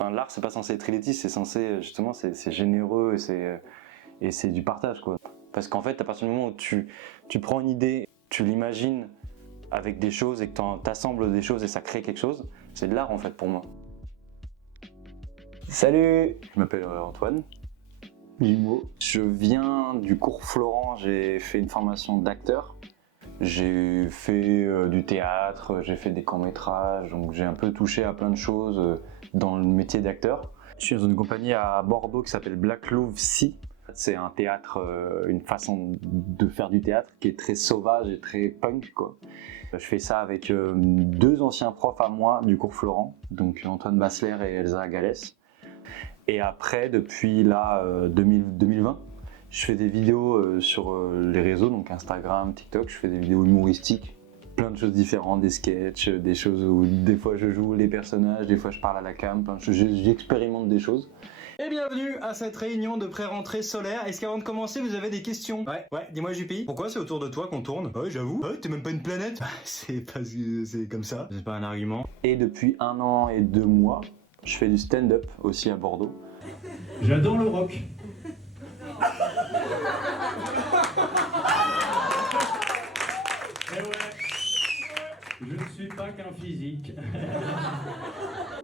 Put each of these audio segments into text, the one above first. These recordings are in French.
Enfin, l'art, c'est pas censé être élitiste, c'est censé, justement, c'est généreux et c'est du partage, quoi. Parce qu'en fait, à partir du moment où tu prends une idée, tu l'imagines avec des choses et que tu assembles des choses et ça crée quelque chose, c'est de l'art, en fait, pour moi. Salut, je m'appelle Antoine. Je viens du cours Florent, j'ai fait une formation d'acteur. J'ai fait du théâtre, j'ai fait des courts-métrages, donc j'ai un peu touché à plein de choses dans le métier d'acteur. Je suis dans une compagnie à Bordeaux qui s'appelle Black Love Sea. C'est un théâtre, une façon de faire du théâtre qui est très sauvage et très punk, quoi. Je fais ça avec deux anciens profs à moi du cours Florent, donc Antoine Bassler et Elsa Galès. Et après, depuis là, 2020, je fais des vidéos sur les réseaux, donc Instagram, TikTok. Je fais des vidéos humoristiques, plein de choses différentes, des sketchs, des choses où des fois je joue les personnages, des fois je parle à la cam, plein de choses. J'expérimente des choses. Et bienvenue à cette réunion de pré-rentrée solaire. Est-ce qu'avant de commencer, vous avez des questions? Ouais, dis-moi Juppie, pourquoi c'est autour de toi qu'on tourne? Ouais, j'avoue. Ouais, t'es même pas une planète. C'est parce que c'est comme ça. C'est pas un argument. Et depuis 1 an et 2 mois, je fais du stand-up aussi à Bordeaux. J'adore le rock. Eh ouais, je ne suis pas qu'un physique.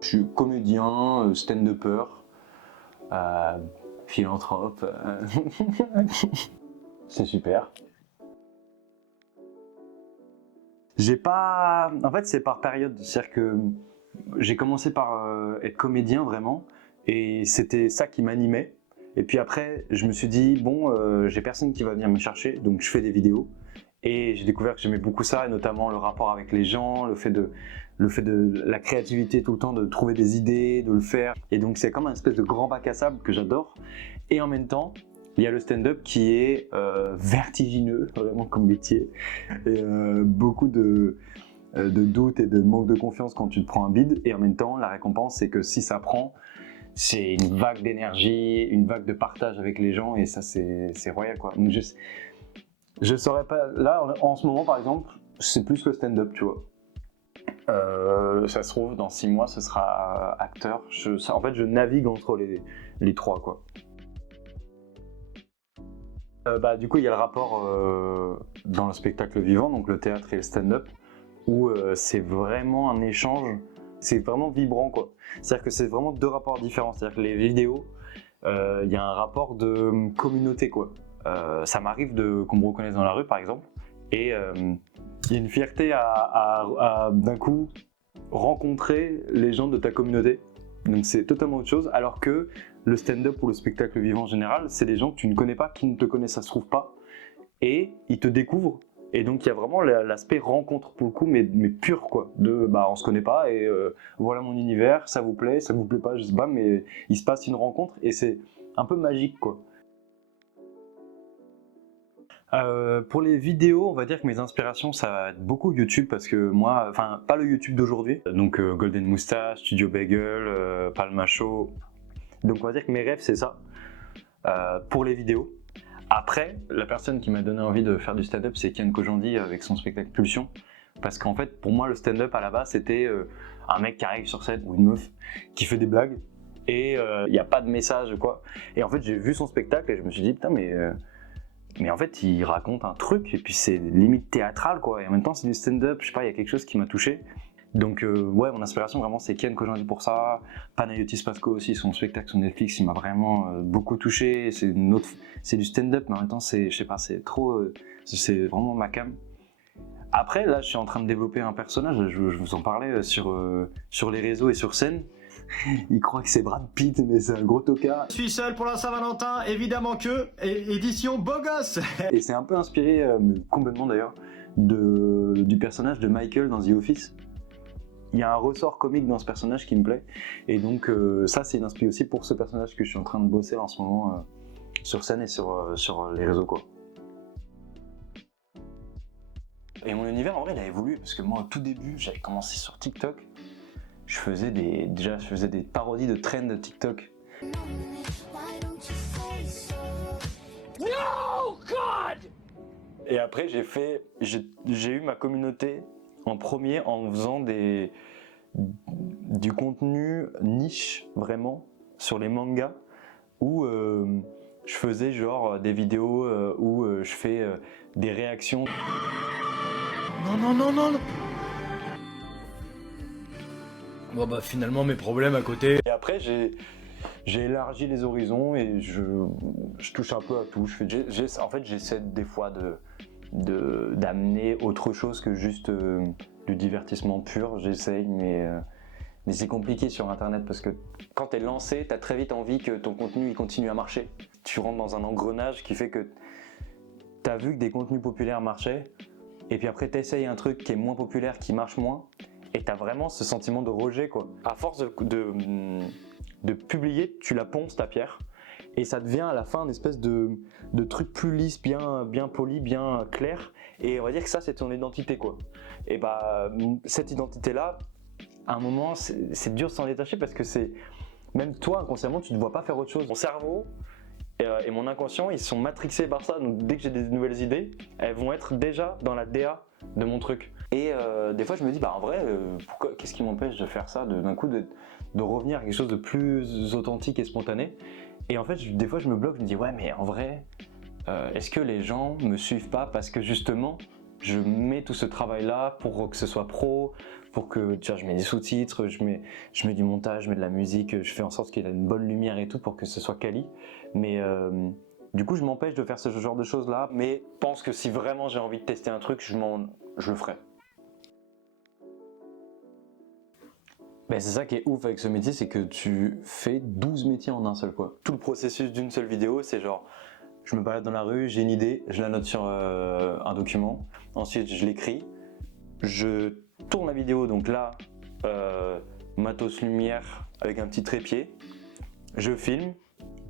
Je suis comédien, stand-upper, philanthrope. C'est super. En fait, c'est par période. C'est-à-dire que j'ai commencé par être comédien vraiment, et c'était ça qui m'animait. Et puis après, je me suis dit, bon, j'ai personne qui va venir me chercher, donc je fais des vidéos. Et j'ai découvert que j'aimais beaucoup ça, et notamment le rapport avec les gens, le fait de la créativité tout le temps, de trouver des idées, de le faire. Et donc c'est comme un espèce de grand bac à sable que j'adore. Et en même temps, il y a le stand-up qui est vertigineux, vraiment comme métier. Et beaucoup de doute et de manque de confiance quand tu te prends un bide. Et en même temps, la récompense, c'est que si ça prend, c'est une vague d'énergie, une vague de partage avec les gens. Et ça, c'est royal, quoi. Donc, je saurais pas. Là, en ce moment, par exemple, c'est plus le stand-up, tu vois. Ça se trouve, dans 6 mois, ce sera acteur. En fait, je navigue entre les trois, quoi. Du coup, il y a le rapport dans le spectacle vivant, donc le théâtre et le stand-up, où c'est vraiment un échange, c'est vraiment vibrant, quoi. C'est-à-dire que c'est vraiment deux rapports différents. C'est-à-dire que les vidéos, il y a un rapport de communauté, quoi. Ça m'arrive qu'on me reconnaisse dans la rue, par exemple, et il y a une fierté à d'un coup rencontrer les gens de ta communauté. Donc c'est totalement autre chose, alors que le stand-up ou le spectacle vivant en général, c'est des gens que tu ne connais pas, qui ne te connaissent, ça se trouve pas, et ils te découvrent. Et donc il y a vraiment l'aspect rencontre pour le coup, mais pur, quoi. On se connaît pas et voilà mon univers, ça vous plaît pas, je sais pas, mais il se passe une rencontre et c'est un peu magique, quoi. Pour les vidéos, on va dire que mes inspirations, ça va être beaucoup YouTube, parce que moi, enfin pas le YouTube d'aujourd'hui, donc Golden Moustache, Studio Bagel, Palma Show. Donc on va dire que mes rêves, c'est ça, pour les vidéos. Après, la personne qui m'a donné envie de faire du stand-up, c'est Kian Kojandi avec son spectacle Pulsion. Parce qu'en fait, pour moi, le stand-up à la base, c'était un mec qui arrive sur scène, ou une meuf, qui fait des blagues, et il n'y a pas de message, quoi. Et en fait, j'ai vu son spectacle et je me suis dit, putain, mais en fait, il raconte un truc, et puis c'est limite théâtral, quoi. Et en même temps, c'est du stand-up, je sais pas, il y a quelque chose qui m'a touché. Donc ouais, mon inspiration vraiment c'est Kian Kojandi pour ça, Panayotis Pasco aussi, son spectacle sur Netflix, il m'a vraiment beaucoup touché. C'est du stand-up, mais en même temps c'est, je sais pas, c'est trop, c'est vraiment ma cam. Après là, je suis en train de développer un personnage, je vous en parlais sur les réseaux et sur scène. Il croit que c'est Brad Pitt, mais c'est un gros tocard. Je suis seul pour la Saint-Valentin, évidemment que, édition beau gosse. Et c'est un peu inspiré, complètement d'ailleurs, du personnage de Michael dans The Office. Il y a un ressort comique dans ce personnage qui me plaît, et donc ça c'est une inspiration aussi pour ce personnage que je suis en train de bosser en ce moment sur scène et sur les réseaux, quoi. Et mon univers en vrai il a évolué, parce que moi au tout début j'avais commencé sur TikTok, je faisais des parodies de trends de TikTok. No God! Et après j'ai eu ma communauté en premier en faisant des du contenu niche vraiment sur les mangas où je faisais genre des vidéos où je fais des réactions. Non. Bon bah finalement mes problèmes à côté. Et après j'ai élargi les horizons et je touche un peu à tout. En fait j'essaie des fois d'amener autre chose que juste du divertissement pur. J'essaye mais c'est compliqué sur internet parce que quand t'es lancé, t'as très vite envie que ton contenu il continue à marcher. Tu rentres dans un engrenage qui fait que t'as vu que des contenus populaires marchaient et puis après t'essayes un truc qui est moins populaire, qui marche moins et t'as vraiment ce sentiment de rejet quoi. À force de publier, tu la ponces ta pierre et ça devient à la fin une espèce de truc plus lisse, bien poli, bien clair et on va dire que ça c'est ton identité quoi. Et bah cette identité là, à un moment c'est dur de s'en détacher parce que c'est même toi inconsciemment tu ne vois pas faire autre chose. Mon cerveau et mon inconscient ils sont matrixés par ça, donc dès que j'ai des nouvelles idées elles vont être déjà dans la DA de mon truc et des fois je me dis bah en vrai qu'est-ce qui m'empêche de faire ça, d'un coup de revenir à quelque chose de plus authentique et spontané et en fait des fois je me bloque, je me dis ouais mais en vrai est-ce que les gens me suivent pas parce que justement je mets tout ce travail là pour que ce soit pro, pour que tu vois, je mets des sous-titres, je mets du montage, je mets de la musique, je fais en sorte qu'il y ait une bonne lumière et tout pour que ce soit quali. Mais du coup, je m'empêche de faire ce genre de choses là. Mais je pense que si vraiment j'ai envie de tester un truc, je le ferai. Ben c'est ça qui est ouf avec ce métier, c'est que tu fais 12 métiers en un seul quoi. Tout le processus d'une seule vidéo, c'est genre je me balade dans la rue, j'ai une idée, je la note sur un document, ensuite je l'écris, je tourne la vidéo, donc là, matos lumière avec un petit trépied, je filme,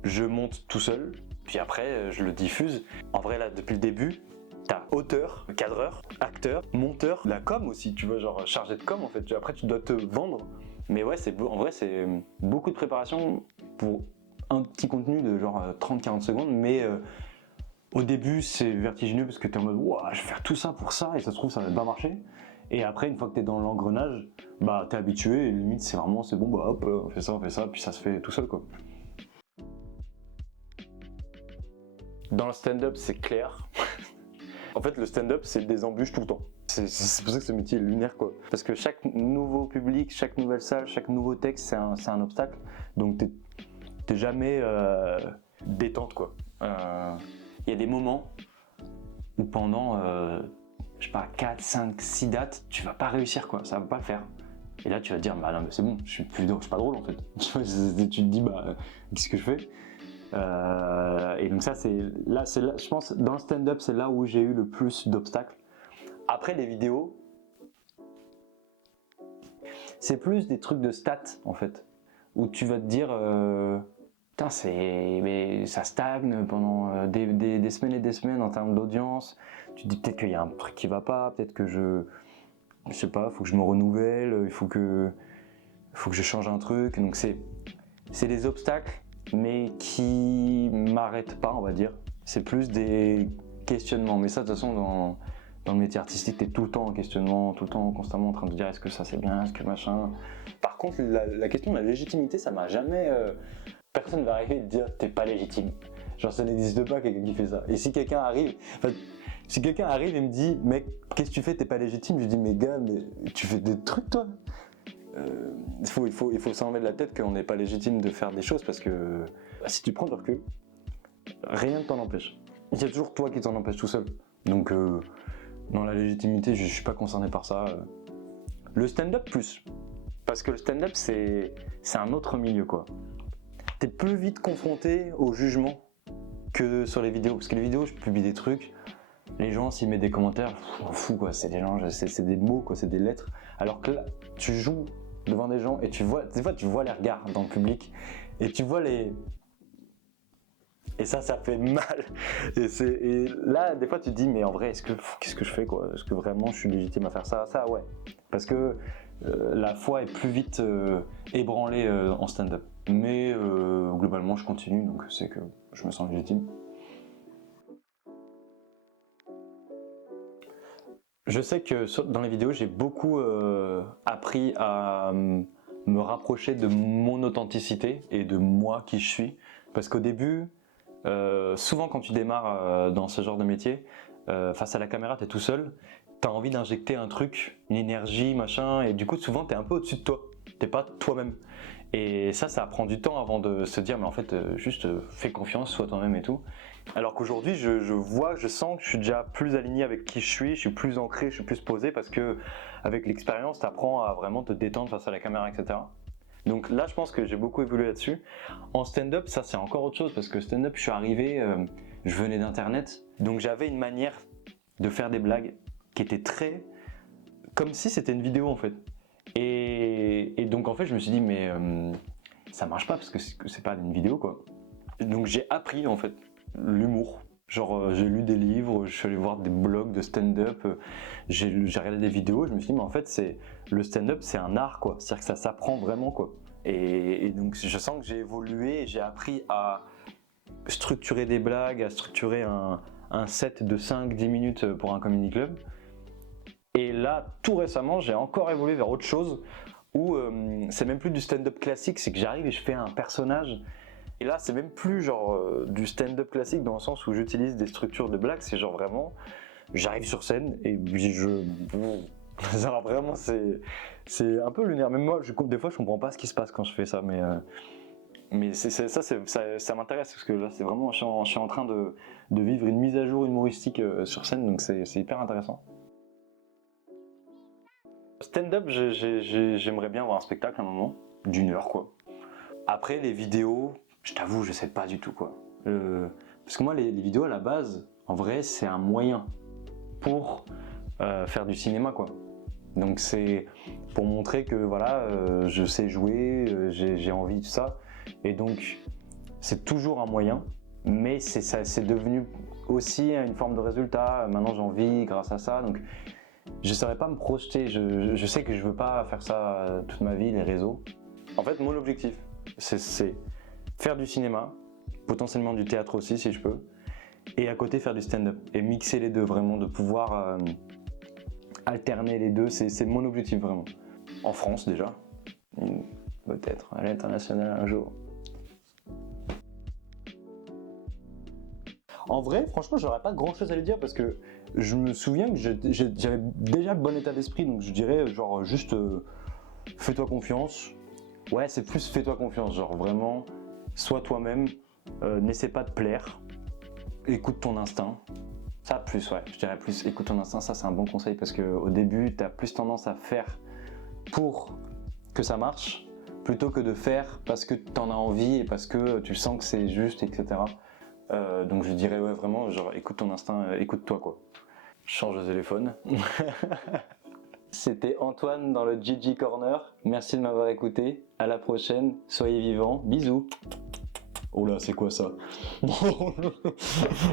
je monte tout seul, puis après je le diffuse. En vrai là, depuis le début, t'as auteur, cadreur, acteur, monteur, la com aussi, tu vois, genre chargé de com en fait, après tu dois te vendre. Mais ouais, en vrai c'est beaucoup de préparation pour un petit contenu de genre 30-40 secondes, mais au début c'est vertigineux parce que t'es en mode ouah, je vais faire tout ça pour ça et ça se trouve ça va pas marcher. Et après une fois que t'es dans l'engrenage, bah t'es habitué et limite c'est bon bah hop on fait ça, puis ça se fait tout seul quoi. Dans le stand-up c'est clair. En fait le stand-up c'est des embûches tout le temps. C'est pour ça que ce métier est lunaire quoi. Parce que chaque nouveau public, chaque nouvelle salle, chaque nouveau texte c'est un obstacle. Donc t'es jamais détente quoi. Il y a des moments où pendant je sais pas 4, 5, 6 dates, tu vas pas réussir quoi, ça va pas le faire. Et là tu vas te dire bah non mais c'est bon, je suis pas drôle en fait. Tu te dis bah qu'est-ce que je fais et donc ça je pense dans le stand-up c'est là où j'ai eu le plus d'obstacles. Après les vidéos, c'est plus des trucs de stats en fait, où tu vas te dire putain mais ça stagne pendant des semaines et des semaines en termes d'audience. Tu te dis peut-être qu'il y a un truc qui va pas, peut-être que je sais pas, faut que je me renouvelle, il faut que je change un truc. Donc c'est des obstacles mais qui m'arrêtent pas on va dire. C'est plus des questionnements, mais ça de toute façon dans le métier artistique, t'es tout le temps en questionnement, tout le temps constamment en train de dire est-ce que ça c'est bien, est-ce que machin. Par contre, la question de la légitimité, ça m'a jamais. Personne va arriver et te dire t'es pas légitime. Genre ça n'existe pas quelqu'un qui fait ça. Et si quelqu'un arrive, et me dit mec, qu'est-ce que tu fais, t'es pas légitime, je lui dis mais gars, mais tu fais des trucs toi. Il faut s'enlever de la tête qu'on n'est pas légitime de faire des choses parce que si tu prends du recul, rien ne t'en empêche. Il y a toujours toi qui t'en empêche tout seul. Donc dans la légitimité, je suis pas concerné par ça. Le stand-up plus, parce que le stand-up c'est un autre milieu quoi. T'es plus vite confronté au jugement que sur les vidéos, parce que les vidéos je publie des trucs, les gens s'ils mettent des commentaires, je m'en fous quoi, c'est des gens, c'est des mots quoi, c'est des lettres. Alors que là, tu joues devant des gens et des fois tu vois les regards dans le public et tu vois et ça fait mal. Et là, des fois, tu te dis, mais en vrai, qu'est-ce que je fais quoi? Est-ce que vraiment je suis légitime à faire ça? Ça, ouais. Parce que la foi est plus vite ébranlée en stand-up. Mais globalement, je continue, donc c'est que je me sens légitime. Je sais que dans les vidéos, j'ai beaucoup appris à me rapprocher de mon authenticité et de moi qui je suis. Parce qu'au début, souvent quand tu démarres dans ce genre de métier, face à la caméra, tu es tout seul, tu as envie d'injecter un truc, une énergie, machin, et du coup souvent tu es un peu au-dessus de toi, tu n'es pas toi-même. Et ça prend du temps avant de se dire mais en fait juste fais confiance, sois toi-même et tout. Alors qu'aujourd'hui je sens que je suis déjà plus aligné avec qui je suis plus ancré, je suis plus posé parce que avec l'expérience tu apprends à vraiment te détendre face à la caméra, etc. Donc là je pense que j'ai beaucoup évolué là-dessus. En stand-up ça c'est encore autre chose parce que stand-up je suis arrivé, je venais d'internet, donc j'avais une manière de faire des blagues qui était très comme si c'était une vidéo en fait. Et donc en fait je me suis dit mais ça marche pas parce que c'est pas une vidéo quoi. Donc j'ai appris en fait l'humour. Genre j'ai lu des livres, je suis allé voir des blogs de stand-up, j'ai regardé des vidéos, je me suis dit mais en fait le stand-up c'est un art quoi, c'est-à-dire que ça s'apprend vraiment quoi. Et donc je sens que j'ai évolué, j'ai appris à structurer des blagues, à structurer un set de 5-10 minutes pour un comedy club. Et là, tout récemment, j'ai encore évolué vers autre chose où c'est même plus du stand-up classique, c'est que j'arrive et je fais un personnage. Et là, c'est même plus genre du stand-up classique dans le sens où j'utilise des structures de blagues, c'est genre vraiment, j'arrive sur scène et alors vraiment, c'est un peu lunaire. Même moi, des fois, je comprends pas ce qui se passe quand je fais ça, mais ça m'intéresse parce que là, c'est vraiment, je suis en train de vivre une mise à jour humoristique sur scène, donc c'est hyper intéressant. Stand-up, j'aimerais bien avoir un spectacle à un moment, d'1 heure quoi. Après les vidéos, je t'avoue, je sais pas du tout quoi. Parce que moi les vidéos à la base, en vrai c'est un moyen pour faire du cinéma quoi. Donc c'est pour montrer que voilà, je sais jouer, j'ai envie de ça. Et donc c'est toujours un moyen, mais c'est devenu aussi une forme de résultat. Maintenant j'en vis grâce à ça. Donc je ne saurais pas me projeter, je sais que je veux pas faire ça toute ma vie, les réseaux. En fait, mon objectif, c'est faire du cinéma, potentiellement du théâtre aussi si je peux, et à côté faire du stand-up, et mixer les deux vraiment, de pouvoir alterner les deux, c'est mon objectif vraiment. En France déjà, peut-être à l'international un jour. En vrai, franchement, j'aurais pas grand chose à lui dire parce que je me souviens que j'avais déjà le bon état d'esprit, donc je dirais genre juste fais-toi confiance. Ouais, c'est plus fais-toi confiance, genre vraiment, sois toi-même, n'essaie pas de plaire, écoute ton instinct. Ça plus, ouais, je dirais plus écoute ton instinct, ça c'est un bon conseil parce qu'au début, tu as plus tendance à faire pour que ça marche plutôt que de faire parce que tu en as envie et parce que tu sens que c'est juste, etc. Donc je dirais ouais vraiment genre écoute ton instinct, écoute-toi quoi. Je change de téléphone. C'était Antoine dans le GG Corner. Merci de m'avoir écouté. À la prochaine. Soyez vivants. Bisous. Oh là c'est quoi ça?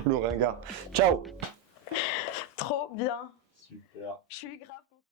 Le ringard. Ciao. Trop bien. Super. Je suis grave.